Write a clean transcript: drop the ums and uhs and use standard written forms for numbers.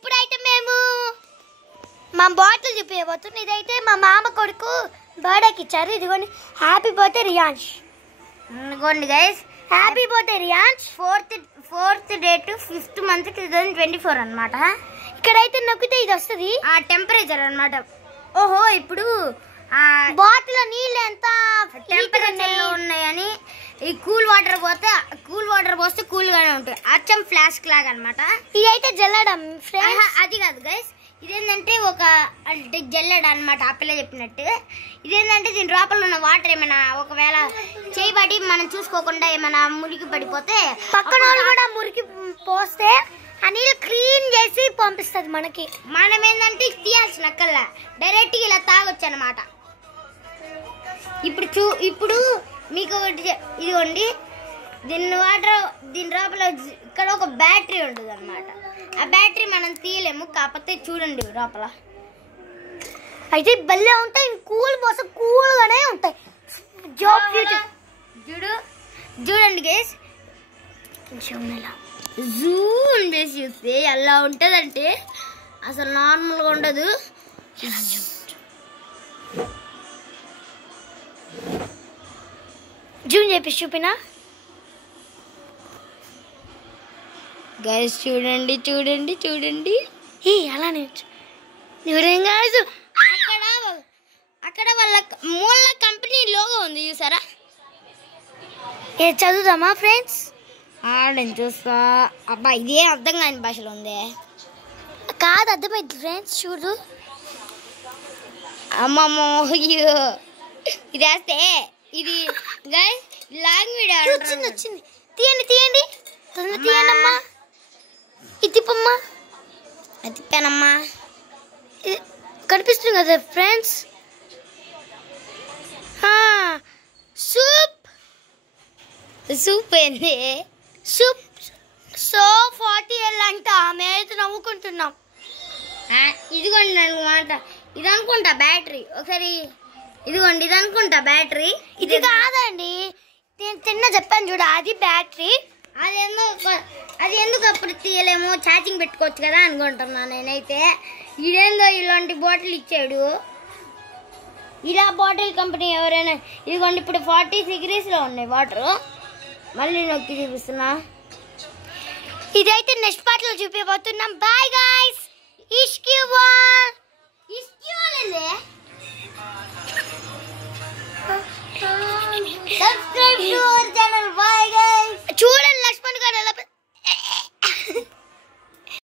ఇప్పుడైతే మేము మా బాటిల్ చూపించబోతున్నాం. ఇదైతే మా మామ కొడుకు బర్త్డేకి ఇచ్చారు. ఇదిగోండి, హ్యాపీ బర్త్డే రియాన్స్. ఇదిగోండి guys, happy birthday Riyans. 4th date 5th month 2024 అన్నమాట. ఇక్కడైతే నొక్కితే ఇది వస్తుంది ఆ టెంపరేచర్ అన్నమాట. ఓహో, ఇప్పుడు బాటిల్ నీళ్ళు ఎంత టెంపరేచర్ లో ఉన్నాయని ఈ కూల్ వాటర్ పోస్తే కూల్ గానే ఉంటాయి. అచ్చం ఫ్లాస్క్ లాగా అన్నమాట. ఇదైతే జల్లడం ఫ్రెండ్స్. అది కాదు గైస్, ఇదేంటంటే ఒక జల్లెడ అన్నమాట. ఆ పిల్ల చెప్పినట్టు ఇదేంటంటే దీని లోపల ఉన్న వాటర్ ఏమైనా ఒకవేళ చేయబడి మనం చూసుకోకుండా ఏమైనా మురికి పడిపోతే పక్కన వాళ్ళు కూడా మురికి పోస్తే ఆ నీళ్ళు క్లీన్ చేసి పంపిస్తుంది మనకి. మనం ఏంటంటే తీయాల్సిన అక్కల్లా డైరెక్ట్ ఇలా తాగొచ్చు అనమాట. ఇప్పుడు మీకు ఇదిగోండి, దీని లోపల ఇక్కడ ఒక బ్యాటరీ ఉంటుంది అనమాట. ఆ బ్యాటరీ మనం తీయలేము, కాకపోతే చూడండి లోపల అయితే భలే ఉంటాయి. కూల్ పోస్తే కూల్గానే ఉంటాయి. చూడండి గైస్, జూమ్ చేసి చూస్తే ఎలా ఉంటుందంటే అసలు నార్మల్గా ఉండదు. జూమ్ చేపి చూపినా గైస్. చూడండి అలానే అక్కడ వాళ్ళ మూల కంపెనీ లోగో ఉంది చూసారా? చదువుదామా ఫ్రెండ్స్? నేను చూస్తా. అబ్బా, ఇదే అర్థం కాని భాషలో ఉంది. కాదు, అర్థమైంది ఫ్రెండ్స్. చూడు అమ్మమ్మో, ఇది వేస్తే ఇది గైస్ లాంగ్ వీడియో వచ్చింది. తీయండి తీయండమ్మా. ఇది తిప్పమ్మా. అది తిప్పానమ్మా. కనిపిస్తుంది కదా ఫ్రెండ్స్? సూప్ ఏంది? సూప్ 40 అంట. మేమైతే నవ్వుకుంటున్నాం. ఇదిగోండి అనమాట. ఇది అనుకుంటా బ్యాటరీ. ఒకసారి ఇదిగోండి, ఇది అనుకుంటా బ్యాటరీ. ఇది కాదండి, నేను తిన్న చెప్పాను చూడ, అది బ్యాటరీ. అది ఎందుకు అప్పుడు తీయలేము, ఛార్జింగ్ పెట్టుకోవచ్చు కదా అనుకుంటున్నా నేనైతే. ఇదేందో ఇలాంటి బాటిల్ ఇచ్చాడు. ఇలా బాటిల్ కంపెనీ ఎవరైనా. ఇదిగోండి, ఇప్పుడు 40 degrees ఉన్నాయి వాటర్. మళ్ళీ నొక్కి చూపిస్తున్నా. ఇదైతే నెక్స్ట్ పార్ట్ లో చూపించబోతున్నాం. Bye guys. ఇష్క్యూవాల్ subscribe to our channel. Bye guys. చూడండి లక్ష్మణ్ గారు ఎలా